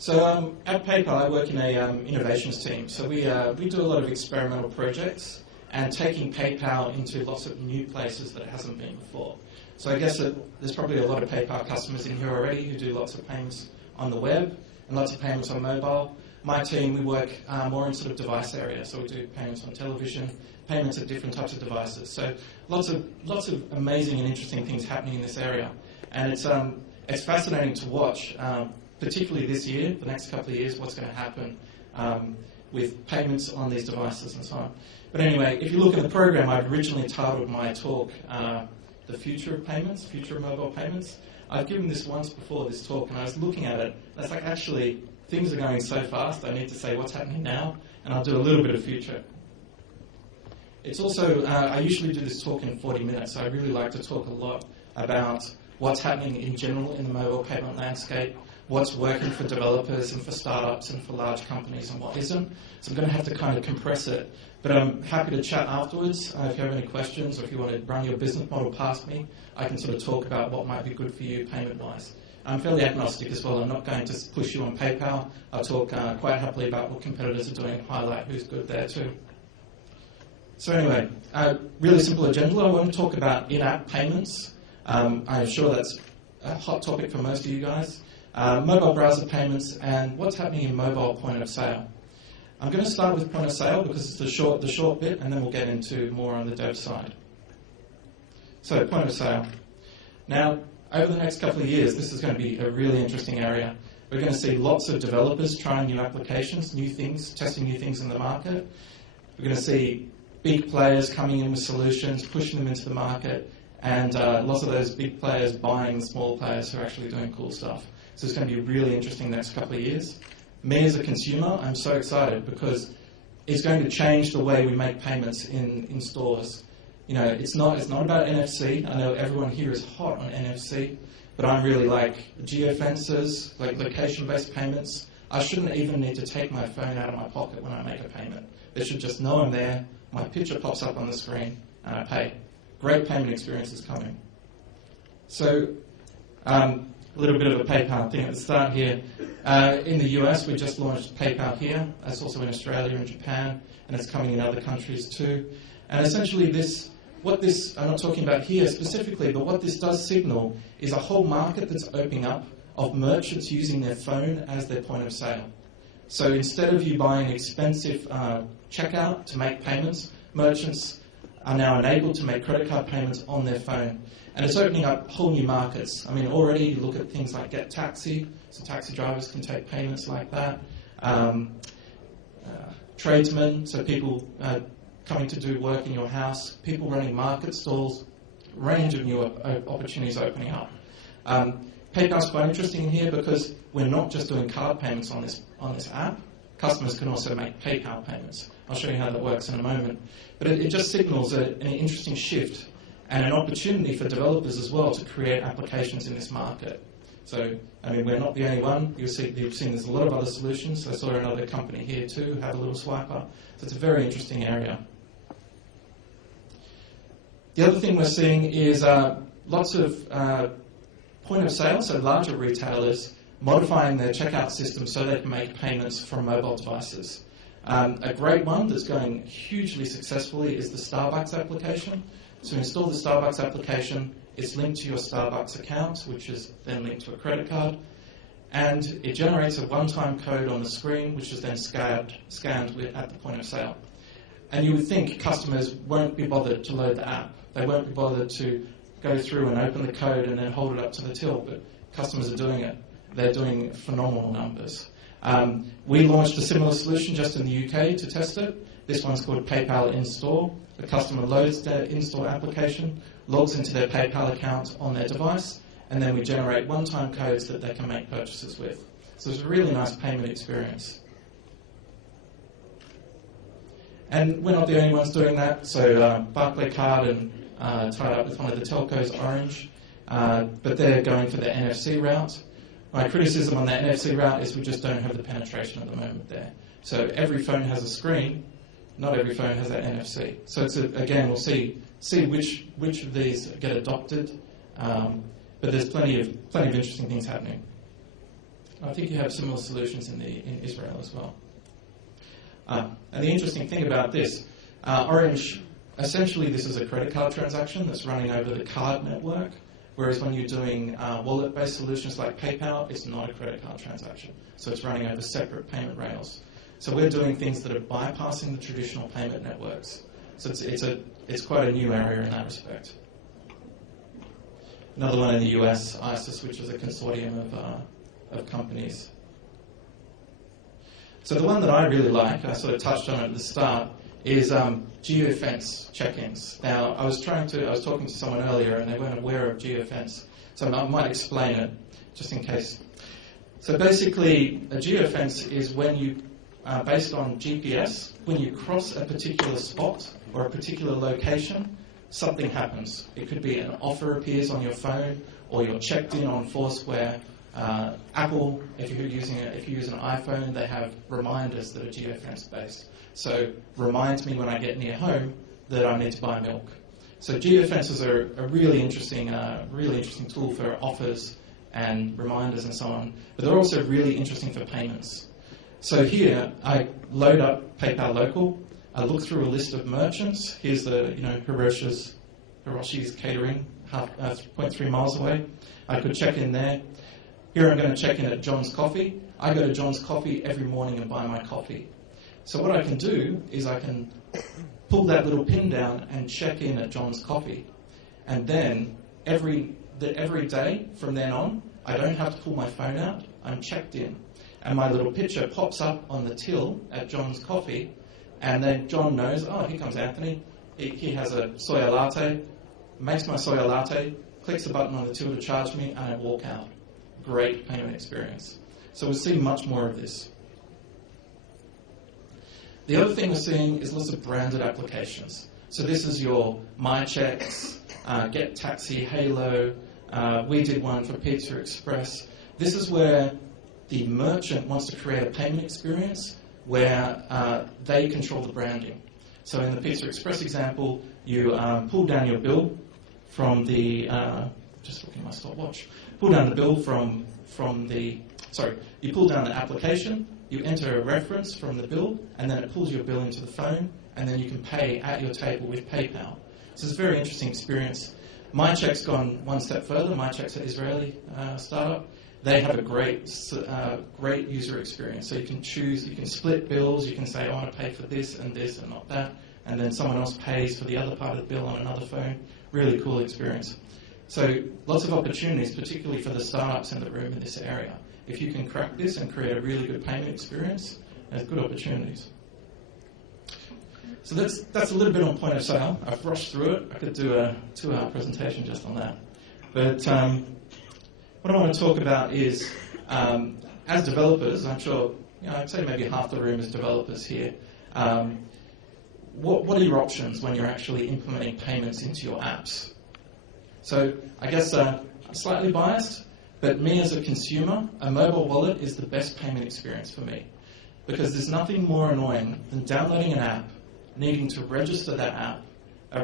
So at PayPal, I work in a innovations team. So we do a lot of experimental projects and taking PayPal into lots of new places that it hasn't been before. So I guess that there's probably a lot of PayPal customers in here already who do lots of payments on the web and lots of payments on mobile. My team, we work more in sort of device area. So we do payments on television, payments at different types of devices. So lots of amazing and interesting things happening in this area. And it's fascinating to watch, particularly this year, the next couple of years, what's going to happen with payments on these devices and so on. But anyway, if you look at the program, I've originally titled my talk, The Future of Payments, Future of Mobile Payments. I've given this once before, this talk, and I was looking at it. That's like, actually, things are going so fast, I need to say what's happening now, and I'll do a little bit of future. It's also, I usually do this talk in 40 minutes, so I really like to talk a lot about what's happening in general in the mobile payment landscape, what's working for developers and for startups and for large companies and what isn't. So I'm going to have to kind of compress it. But I'm happy to chat afterwards if you have any questions or if you want to run your business model past me. I can sort of talk about what might be good for you payment-wise. I'm fairly agnostic as well. I'm not going to push you on PayPal. I'll talk quite happily about what competitors are doing and highlight who's good there too. So anyway, really simple agenda. I want to talk about in-app payments. I'm sure that's a hot topic for most of you guys. Mobile browser payments and what's happening in mobile point of sale. I'm going to start with point of sale because it's the short bit, and then we'll get into more on the dev side. So point of sale. Now, over the next couple of years, this is going to be a really interesting area. We're going to see lots of developers trying new applications, new things, testing new things in the market. We're going to see big players coming in with solutions, pushing them into the market, and lots of those big players buying the small players who are actually doing cool stuff. So it's going to be really interesting the next couple of years. Me as a consumer, I'm so excited because it's going to change the way we make payments in stores. You know, it's not about NFC. I know everyone here is hot on NFC, but I'm really like geofences, like location-based payments. I shouldn't even need to take my phone out of my pocket when I make a payment. They should just know I'm there, my picture pops up on the screen, and I pay. Great payment experience is coming. So, a little bit of a PayPal thing at the start here. In the US, we just launched PayPal here. That's also in Australia and Japan, and it's coming in other countries too. And essentially I'm not talking about here specifically, but what this does signal is a whole market that's opening up of merchants using their phone as their point of sale. So instead of you buying expensive checkout to make payments, merchants are now enabled to make credit card payments on their phone. And it's opening up whole new markets. I mean, already you look at things like Get Taxi, so taxi drivers can take payments like that. Tradesmen, so people coming to do work in your house, people running market stalls, range of new opportunities opening up. PayPal's quite interesting in here because we're not just doing card payments on this app. Customers can also make PayPal payments. I'll show you how that works in a moment. But it just signals an interesting shift and an opportunity for developers as well to create applications in this market. So, I mean, we're not the only one. You've seen there's a lot of other solutions. I saw another company here too have a little swiper. So it's a very interesting area. The other thing we're seeing is lots of point of sale, so larger retailers, modifying their checkout system so they can make payments from mobile devices. A great one that's going hugely successfully is the Starbucks application. So install the Starbucks application, it's linked to your Starbucks account, which is then linked to a credit card, and it generates a one-time code on the screen, which is then scanned at the point of sale. And you would think customers won't be bothered to load the app. They won't be bothered to go through and open the code and then hold it up to the till, but customers are doing it. They're doing phenomenal numbers. We launched a similar solution just in the UK to test it. This one's called PayPal In-Store. The customer loads their in-store application, logs into their PayPal account on their device, and then we generate one-time codes that they can make purchases with. So it's a really nice payment experience. And we're not the only ones doing that. So Barclaycard and tied up with one of the telcos, Orange, but they're going for the NFC route. My criticism on that NFC route is we just don't have the penetration at the moment there. So every phone has a screen, not every phone has that NFC. So it's again, we'll see which of these get adopted, but there's plenty of interesting things happening. I think you have similar solutions in Israel as well. And the interesting thing about this, Orange, essentially this is a credit card transaction that's running over the card network, whereas when you're doing wallet-based solutions like PayPal, it's not a credit card transaction. So it's running over separate payment rails. So we're doing things that are bypassing the traditional payment networks. So it's quite a new area in that respect. Another one in the US, ISIS, which is a consortium of companies. So the one that I really like, I sort of touched on it at the start, is geofence check-ins. Now, I was talking to someone earlier and they weren't aware of geofence, so I might explain it just in case. So basically, a geofence is when you, based on GPS, when you cross a particular spot or a particular location, something happens. It could be an offer appears on your phone, or you're checked in on Foursquare. Apple, if you use an iPhone, they have reminders that are geofence based. So reminds me when I get near home that I need to buy milk. So geofences are a really interesting tool for offers and reminders and so on. But they're also really interesting for payments. So here I load up PayPal Local. I look through a list of merchants. Here's the Hiroshi's Catering, 0.3 miles away. I could check in there. Here I'm going to check in at John's Coffee. I go to John's Coffee every morning and buy my coffee. So what I can do is I can pull that little pin down and check in at John's Coffee. And then every day from then on, I don't have to pull my phone out. I'm checked in. And my little picture pops up on the till at John's Coffee. And then John knows, oh, here comes Anthony. He has a soya latte, makes my soya latte, clicks the button on the till to charge me, and I walk out. Great payment experience. So we'll see much more of this. The other thing we're seeing is lots of branded applications. So this is your MyChecks, Get Taxi, Halo. We did one for Pizza Express. This is where the merchant wants to create a payment experience where they control the branding. So in the Pizza Express example, you pull down your bill from the, just looking at my stopwatch, pull down the bill you pull down the application, you enter a reference from the bill, and then it pulls your bill into the phone, and then you can pay at your table with PayPal. So it's a very interesting experience. MyCheck's gone one step further. MyCheck's an Israeli startup. They have a great user experience. So you can choose, you can split bills, you can say, I want to pay for this and not that, and then someone else pays for the other part of the bill on another phone. Really cool experience. So lots of opportunities, particularly for the startups in the room in this area. If you can crack this and create a really good payment experience, there's good opportunities. So that's a little bit on point of sale. I've rushed through it. I could do a 2-hour presentation just on that. But what I want to talk about is, as developers, I'm sure, I'd say maybe half the room is developers here. What are your options when you're actually implementing payments into your apps? So I guess I'm slightly biased, but me as a consumer, a mobile wallet is the best payment experience for me, because there's nothing more annoying than downloading an app, needing to register that app,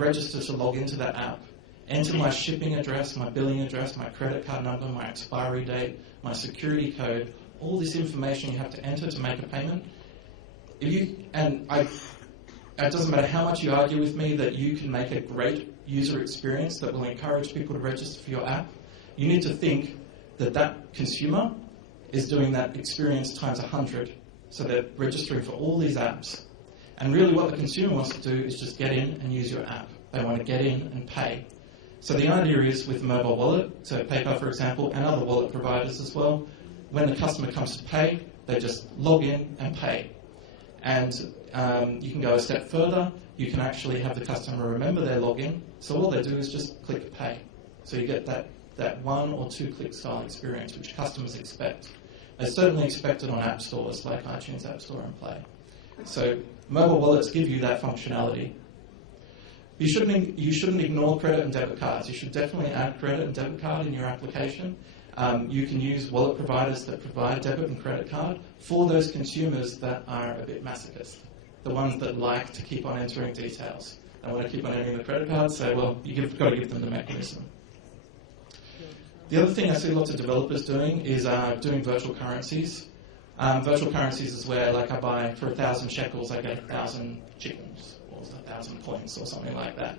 register to log into that app, enter my shipping address, my billing address, my credit card number, my expiry date, my security code, all this information you have to enter to make a payment. It doesn't matter how much you argue with me that you can make a great user experience that will encourage people to register for your app. You need to think that that consumer is doing that experience times 100. So they're registering for all these apps. And really what the consumer wants to do is just get in and use your app. They want to get in and pay. So the idea is with mobile wallet, so PayPal for example, and other wallet providers as well, when the customer comes to pay, they just log in and pay. And you can go a step further. You can actually have the customer remember their login. So all they do is just click pay. So you get that 1 or 2 click style experience, which customers expect. They certainly expect it on app stores like iTunes App Store and Play. So mobile wallets give you that functionality. You shouldn't ignore credit and debit cards. You should definitely add credit and debit card in your application. You can use wallet providers that provide debit and credit card for those consumers that are a bit masochist, the ones that like to keep on entering details. They want to keep on entering the credit card, so well, you've got to give them the mechanism. The other thing I see lots of developers doing is doing virtual currencies. Virtual currencies is where, like, I buy for 1,000 shekels, I get 1,000 chickens, or 1,000 points, or something like that.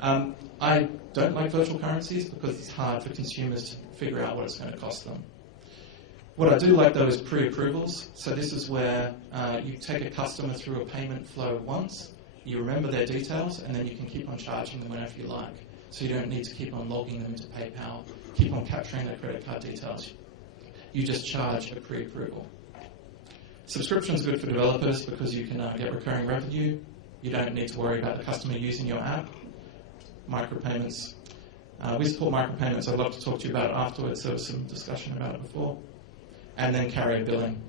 I don't like virtual currencies because it's hard for consumers to figure out what it's going to cost them. What I do like, though, is pre-approvals. So this is where you take a customer through a payment flow once, you remember their details, and then you can keep on charging them whenever you like. So you don't need to keep on logging them into PayPal, keep on capturing their credit card details. You just charge a pre-approval. Subscription is good for developers because you can get recurring revenue. You don't need to worry about the customer using your app. Micropayments. We support micropayments. I'd love to talk to you about it afterwards. There was some discussion about it before. And then carrier billing.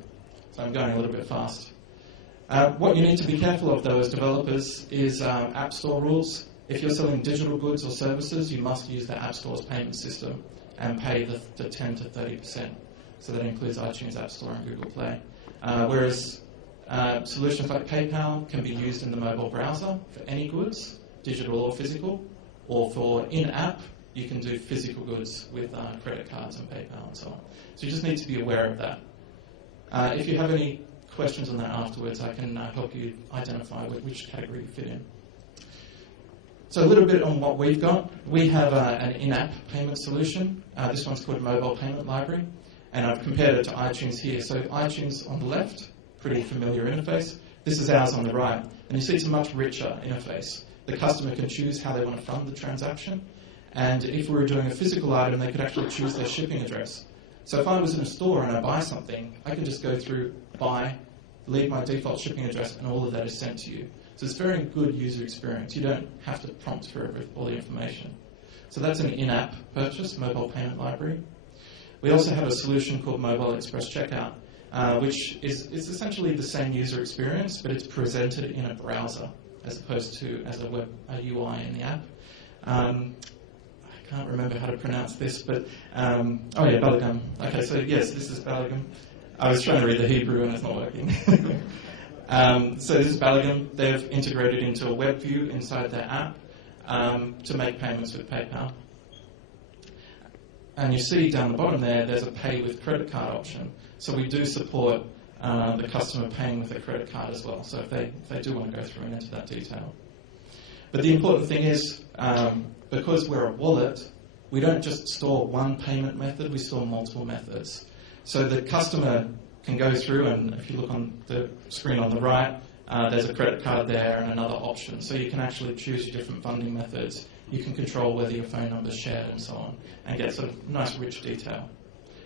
So I'm going a little bit fast. What you need to be careful of, though, as developers is App Store rules. If you're selling digital goods or services, you must use the App Store's payment system and pay the 10 to 30%. So that includes iTunes App Store and Google Play. Whereas solutions like PayPal can be used in the mobile browser for any goods, digital or physical, or for in-app, you can do physical goods with credit cards and PayPal and so on. So you just need to be aware of that. If you have any questions on that afterwards, I can help you identify which category you fit in. So a little bit on what we've got. We have an in-app payment solution. This one's called Mobile Payment Library. And I've compared it to iTunes here. So iTunes on the left, pretty familiar interface. This is ours on the right. And you see it's a much richer interface. The customer can choose how they want to fund the transaction. And if we were doing a physical item, they could actually choose their shipping address. So if I was in a store and I buy something, I can just go through, buy, leave my default shipping address, and all of that is sent to you. So it's a very good user experience. You don't have to prompt for all the information. So that's an in-app purchase, Mobile Payment Library. We also have a solution called Mobile Express Checkout, which is essentially the same user experience, but it's presented in a browser as opposed to as a UI in the app. I can't remember how to pronounce this, but oh yeah, Belgium. Okay, so yes, this is Belgium. I was trying to read the Hebrew and it's not working. So this is Belgium. They've integrated into a web view inside their app to make payments with PayPal. And you see down the bottom there's a pay with credit card option. So we do support the customer paying with a credit card as well. So if they do want to go through and enter that detail. But the important thing is, because we're a wallet, we don't just store one payment method, we store multiple methods. So the customer can go through, and if you look on the screen on the right, there's a credit card there and another option. So you can actually choose your different funding methods. You can control whether your phone number is shared and so on, and get sort of nice rich detail.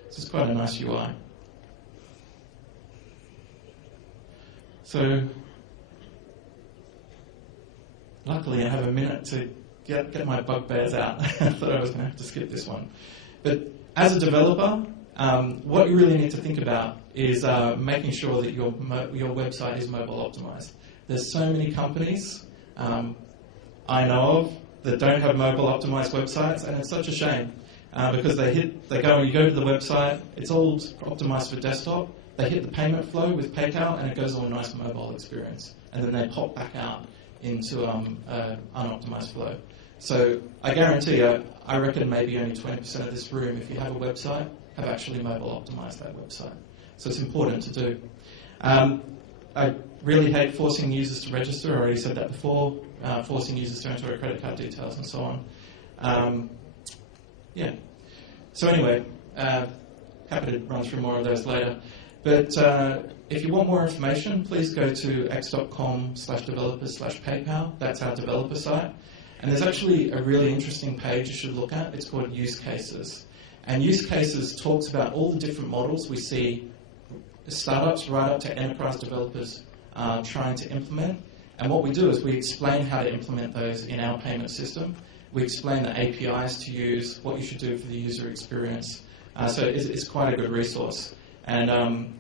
So it's quite a nice UI. So luckily I have a minute to get my bugbears out. I thought I was going to have to skip this one. But as a developer, what you really need to think about is making sure that your website is mobile optimized. There's so many companies I know of that don't have mobile optimized websites, and it's such a shame because you go to the website, it's all optimized for desktop, they hit the payment flow with PayPal, and it goes on a nice mobile experience, and then they pop back out into unoptimized flow. So I guarantee you, I reckon maybe only 20% of this room, if you have a website, have actually mobile optimized that website. So it's important to do. I really hate forcing users to register. I already said that before. Forcing users to enter their credit card details and so on. Yeah. So anyway, happy to run through more of those later. But if you want more information, please go to x.com/developers/PayPal. That's our developer site. And there's actually a really interesting page you should look at. It's called Use Cases. And Use Cases talks about all the different models we see startups right up to enterprise developers trying to implement. And what we do is we explain how to implement those in our payment system. We explain the APIs to use, what you should do for the user experience. So it's quite a good resource. And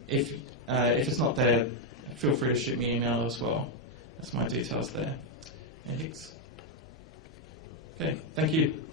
if it's not there, feel free to shoot me an email as well. That's my details there. Yeah, Hicks. Okay, thank you.